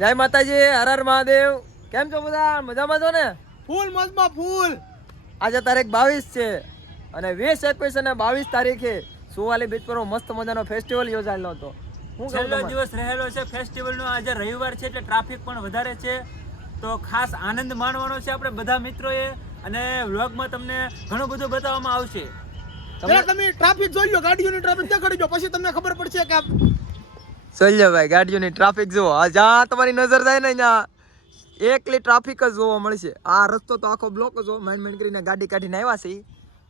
જય માતાજી હર હર મહાદેવ. કેમ છો બધા? મજામાં છો ને? ફૂલ મજમાં ફૂલ. આજે તારીખ બાવીસ છે અને વીસ એકવીસ અને બાવીસ તારીખે સુવાલી બીચ પર મસ્ત મજાનો ફેસ્ટિવલ યોજાયેલો હતો. હું છેલ્લો દિવસ રહેલો છે. ફેસ્ટિવલનો આજે રવિવાર છે એટલે ટ્રાફિક પણ વધારે છે. તો ખાસ આનંદ માણવાનો છે આપણે બધા મિત્રોએ અને વ્લોગમાં તમને ઘણું બધું બતાવવામાં આવશે. તમે ટ્રાફિક જોઈ લો ગાડીઓની ટ્રાફિક દેખાડી દો પછી તમને ખબર પડશે કે ચાલ્યો ભાઈ ગાડીઓની ટ્રાફિક જુઓ. આ જ્યાં તમારી નજર જાય ને ત્યાં એકલી ટ્રાફિક જ જોવા મળશે. આ રસ્તો તો આખો બ્લોક જ હોય માઇન્ડ માઇન્ડ કરીને ગાડી કાઢીને આવ્યા છે.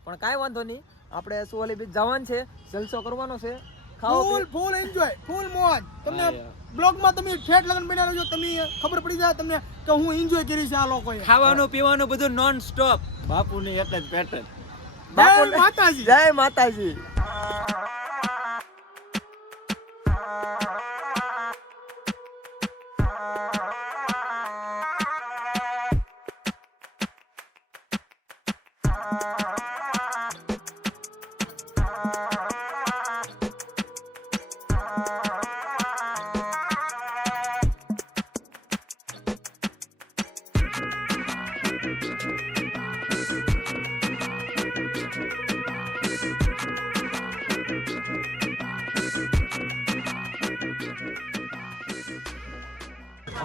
પણ કાંઈ વાંધો નહીં. આપણે સુવાલી બીચ જવાનું છે. જલસો કરવાનો છે. ફૂલ ફૂલ એન્જોય ફૂલ મોજ. તમને બ્લોગમાં તમે ઠેઠ લગન બન્યા છો તમે ખબર પડી જાય તમને કે હું એન્જોય કરી છે આ લોકોએ. ખાવાનું પીવાનું બધું નોન સ્ટોપ બાપુની એક જ પેટર્ન બાપુ- માતાજી. જય માતાજી.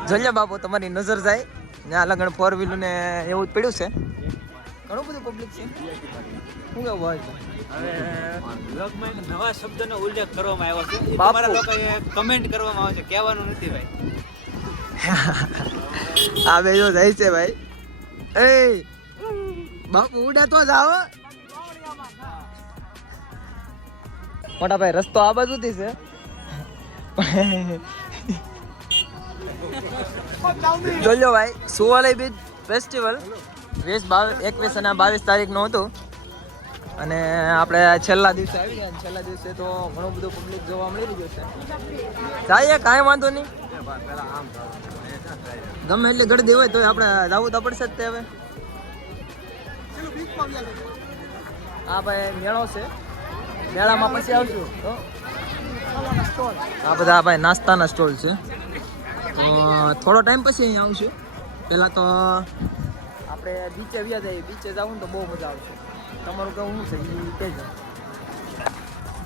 જોલ્યા બાપુ તમારી નજર જાય. ત્યાં લગન ફોર વ્હીલર ને એવું જ પડ્યું છે. ઘણું બધું પબ્લિક છે. શું કેવું હોય હવે નવા શબ્દનો ઉલ્લેખ કરવામાં આવ્યો છે. તમારા લોકોએ કમેન્ટ કરવામાં આવે છે. કહેવાનું નથી ભાઈ. આ બે જો જાય છે ભાઈ. એ બાપુ ઉડે તો જ આવો. મોટા ભાઈ રસ્તો આ બાજુથી છે. જોજો ભાઈ, સુવાલય બીચ ફેસ્ટિવલ વીસ બાવીસ એકવીસ અને બાવીસ તારીખનું હતું. અને આપણે છેલ્લા દિવસે આવી ગયા છેલ્લા દિવસે તો ઘણું બધું પબ્લિક જોવા મળી રહ્યું છે. જઈએ, કાંઈ વાંધો નહીં. ગમે એટલી ગળદી હોય તો આપણે જવું તો પડશે જ તે હવે. આ ભાઈ, મેળો છે. મેળામાં પછી આવશું. આ બધા ભાઈ નાસ્તાના સ્ટોલ છે. થોડો ટાઈમ પછી અહીંયા આવશું. પહેલાં તો આપણે બીચે વ્યા જઈએ. બીચે જવું તો બહુ મજા આવશે. તમારું કેવું છે? એ કહેજો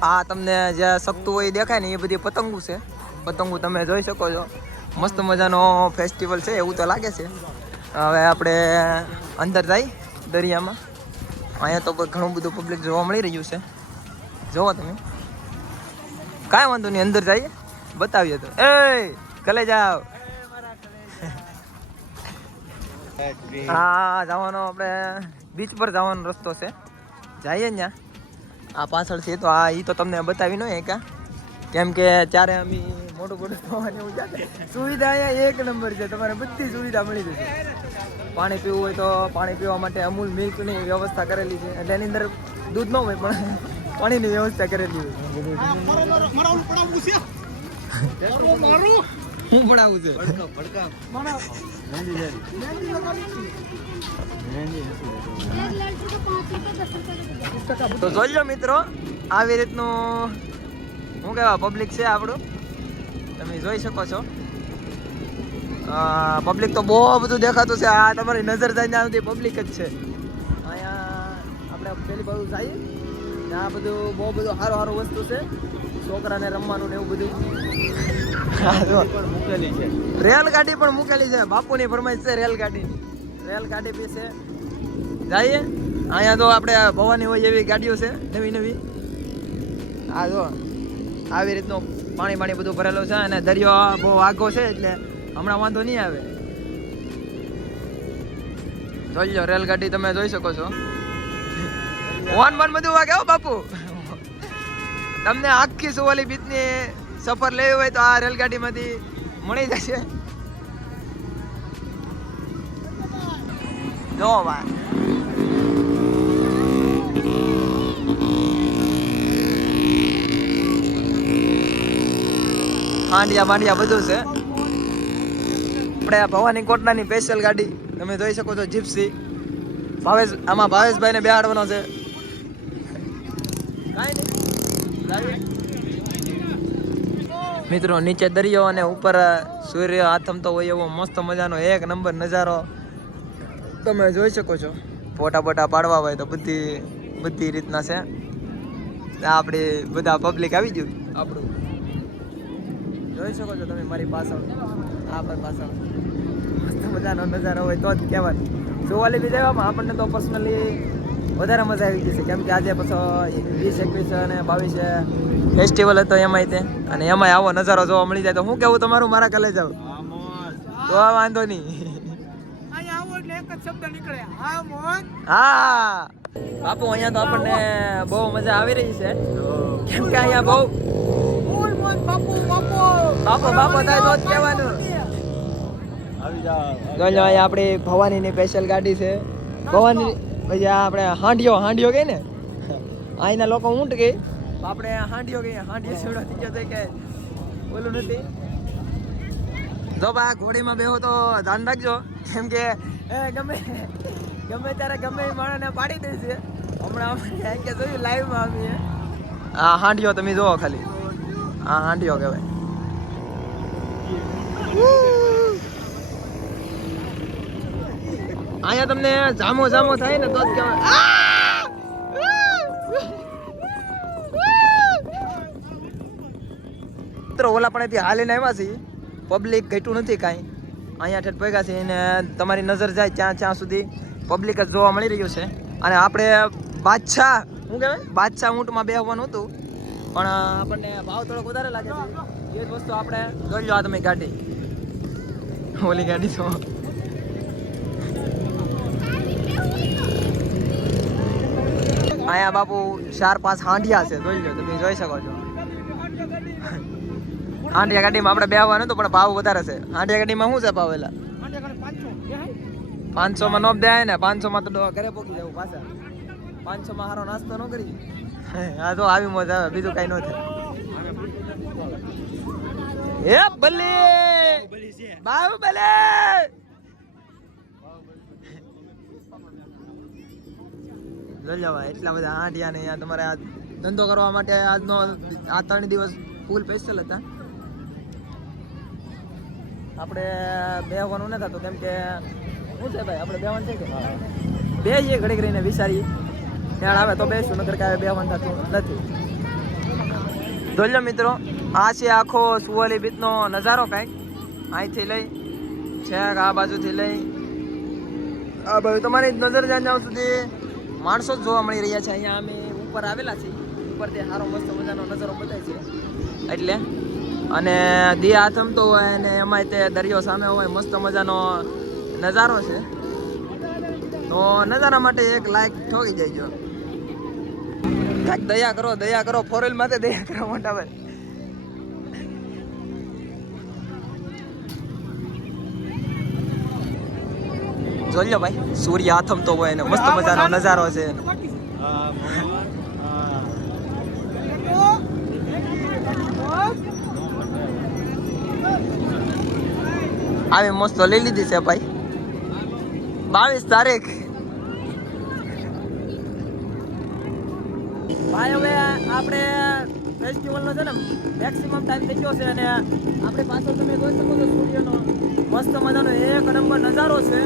આ તમને જે શકતું હોય દેખાય ને એ બધી પતંગો છે. પતંગો તમે જોઈ શકો છો. મસ્ત મજાનો ફેસ્ટિવલ છે એવું તો લાગે છે. હવે આપણે અંદર જાય દરિયામાં. અહીંયા તો ઘણું બધું પબ્લિક જોવા મળી રહ્યું છે. જોવો તમે. કાંઈ વાંધો નહીં અંદર જઈએ. બતાવીએ તો. એ! કલે જાઓ. હા જવાનો આપણે બીચ પર જવાનો રસ્તો છે. જઈએ ને આ પાછળ છે તો આ એ તો તમને બતાવી નહીં કા કેમ કે ત્યારે અમે મોટું મોટું થવાની એવું જાય સુવિધા અહીંયા એક નંબર છે, તમારે બધી સુવિધા મળી જશે. પાણી પીવું હોય તો પાણી પીવા માટે અમૂલ મિલ્કની વ્યવસ્થા કરેલી છે. એટલે એની અંદર દૂધ ન હોય, પણ પાણીની વ્યવસ્થા કરેલી હોય. હું પણ લગાવી છે. તો જોઈ મિત્રો આવી રીતનું શું કહેવા પબ્લિક છે આપણું. તમે જોઈ શકો છો. પબ્લિક તો બહુ બધું દેખાતું છે. આ તમારી નજર જાય ત્યાં સુધી પબ્લિક જ છે. અહીંયા આપણે પેલી બાજુ જઈએ. ત્યાં આ બધું બહુ બધું સારું સારું વસ્તુ છે. છોકરાને રમવાનું ને એવું બધું. મૂકેલી છે. રેલગાડી પણ મૂકેલી છે. બાપુની ફરમાઈશ છે રેલગાડીની. રેલગાડી બી છે. જઈએ. અહીંયા તો આપણે ભવાની હોય એવી ગાડીઓ છે. નવી નવી. આ જો આવી રીતનું પાણી પાણી બધું ભરેલું છે અને દરિયો બહુ આગો છે એટલે હમણાં વાંધો નહીં આવે. જોઈ લો રેલગાડી તમે જોઈ શકો છો. વન વન બધું વાગે હો બાપુ. તમને આખી સુવાલી બીચની સફર લેવી હોય તો આ રેલગાડીમાંથી મળી જશે. જો ભાઈ. હાંડિયા માંડિયા બધું છે. આપણે આ ભવાની કોટનાની સ્પેશિયલ ગાડી, તમે જોઈ શકો છો જીપ્સી ભાવેશ, આમાં ભાવેશભાઈને બેહાડવાનો છે. કાંઈ નહીં. મિત્રો, નીચે દરિયો અને ઉપર સૂર્ય આથમતો હોય એવો મસ્ત મજાનો એક નંબર નજારો તમે જોઈ શકો છો. ફોટા બોટા પાડવા હોય તો બધી બધી રીતના છે. આપણે બધા પબ્લિક આવી ગયું. આપણું. જોઈ શકો છો તમે મારી પાછળ. આ પર પાછળ. મસ્ત મજાનો નજારો હોય તો જ કહેવાય. જોવાલી બી દેવામાં આપણને તો પર્સનલી વધારે મજા આવી ગઈ છે. કેમ કે આજે પછી વીસ એકવીસ અને બાવીસ ફેસ્ટિવલ હતો એમાંય તે. અને એમાંય આવો નજારો જોવા મળી જાય તો હું કેવું તમારું? મારા કલે જાવ તો આ વાંધો નહીં. અહીંયા આવો એટલે એક જ શબ્દ નીકળે. હા બાપુ અહીંયા તો આપણને બહુ મજા આવી રહી છે. કેમ કે અહીંયા બહુ બાપુ બાપુ. બાપો બાપો થાય તો જ કહેવાનું. અહીંયા આપણી ભવાનીની સ્પેશિયલ ગાડી છે. ભવાની પછી આ આપણે હાંડિયો હાંડિયો કહે ને? અહીંના લોકો ઊંટ કહે આપણે હાંડિયો કહીએ હાંડિયો છેડો થઈ ગયો કે બોલું નથી? જો બા ઘોડીમાં બેહો તો ધ્યાન રાખજો. કેમ કે એ ગમે ગમે ત્યારે ગમે એ માણસને પાડી દેશે હમણાં અમે કે જોયું લાઈવમાં આવીએ. આ હાંડિયો તમે જોવો ખાલી. આ હાંડિયો કહેવાય. અહીંયા તમને જામો જામો થાય ને તો જ કહેવાય. મિત્રો, ઓલા પણ એથી હાલીને આવ્યા છીએ. પબ્લિક ઘટ્યું નથી કાંઈ. અહીંયા ઠેઠ ભેગા છે અને તમારી નજર જાય ત્યાં ત્યાં સુધી પબ્લિક જ જોવા મળી રહ્યું છે. અને આપણે બાદશાહ, શું કહેવાય? બાદશાહ ઊંટમાં બેહવાનું હતું. પણ આપણને ભાવ થોડોક વધારે લાગે છે. એ જ વસ્તુ આપણે ગળ્યો આ તમે ગાડી. ઓલી ગાડી તો અહીંયા બાપુ ચાર પાંચ હાંડિયા છે, જોઈ લો, તમે જોઈ શકો છો. હાંડિયા ગાડીમાં આપણે બેહવાનું હતું, પણ ભાવ વધારે છે. હાંડિયા ગાડીમાં શું છે ભાવ એલા? પાંચસો માં નો દે ને પાંચસો માં તો ઘરે પોકી જવું પાછા. પાંચસો માં હારો નાસ્તો ન કરી હા તો આવી મોજ આવે, બીજું કઈ ન થાય. ભલે બલ્લે! બાહુબલે જોઈ ભાઈ, એટલા બધા આંટિયા ને તમારે આ ધંધો કરવા માટે આજનો આ ત્રણ દિવસ ફૂલ સ્પેશિયલ હતા. આપણે બેહવાનું ન થતું કેમ કે શું છે ભાઈ આપણે બેહવાનું છે કે? બે જઈએ ઘડીક રહીને વિચારીએ. ત્યાં આવે તો બેસું નગર કાંઈ બેહવાનું થતું નથી. દોલ્યો મિત્રો આ છે આખો સુવાલી બીચનો નજારો કાંઈક. અહીંથી લઈ છેક આ બાજુથી લઈ. આ બાજુ તમારી નજર જ્યાં જાવ સુધી માણસો જ જોવા મળી રહ્યા છે. અહીંયા અમે ઉપર આવેલા છીએ. ઉપરથી સારો મસ્ત મજાનો નજારો બતાય છે. એટલે અને દી આથમતો હોય અને એમાંય તે દરિયો સામે હોય મસ્ત મજાનો નજારો છે. તો નજારા માટે એક લાઈક ઠોકી કાંઈક દયા કરો દયા કરો ફોરેલ માટે દયા કરો મોટા ભાઈ જોઈ લો ભાઈ સૂર્ય આથમતો હોય ને મસ્ત મજાનો નજારો છે. આવે મસ્ત લઈ લીધી છે ભાઈ. બાવીસ તારીખ. ભાઈ હવે આપણે ફેસ્ટિવલનો છે ને મેક્સિમમ ટાઈમ થઈ ગયો છે અને આપણે પાછળ તમે જોઈ શકો છો સૂર્યનો મસ્ત મજાનો એક નંબર નજારો છે.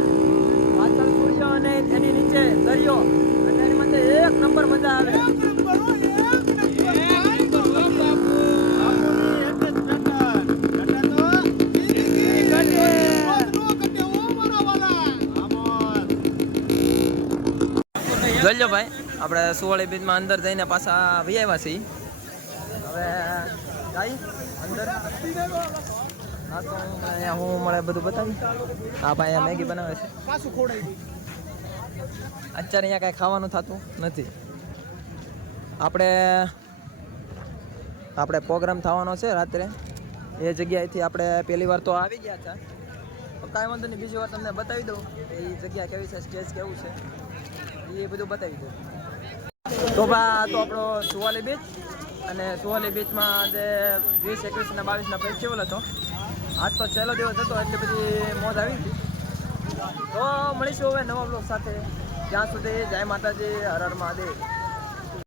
એની નીચે દરિયો અને એની માટે એક નંબર મજા આવે. જોઈ લો ભાઈ આપણે સુવાળી બીચમાં અંદર જઈને પાછા આવી આવ્યા છીએ. હવે જાય અંદર. હા તો અહીંયા હું મળે બધું બતાવી. હા ભાઈ મેગી બનાવે છે. પાછું ખોડાઈ. અત્યારે અહીંયા કાંઈ ખાવાનું થતું નથી. આપણે આપણે પ્રોગ્રામ થવાનો છે રાત્રે. એ જગ્યાએથી આપણે પહેલી વાર તો આવી ગયા હતા. કાંઈ વાંધો નહીં, બીજી વાર તમને બતાવી દઉં એ જગ્યા કેવી છે, સ્ટેજ કેવું છે. એ બધું બતાવી દઉં. તો બા તો આપણો સુવાલી બીચ અને સુવાલી બીચમાં જે વીસ, એકવીસ અને બાવીસના ફેસ્ટિવલ હતો. આજ તો છેલ્લો દિવસ હતો, એટલી બધી મોજ આવી હતી તો મળીશું હવે નવા બ્લોગ સાથે. જ્યાં સુધી જય માતાજી હર હર મહાદેવ.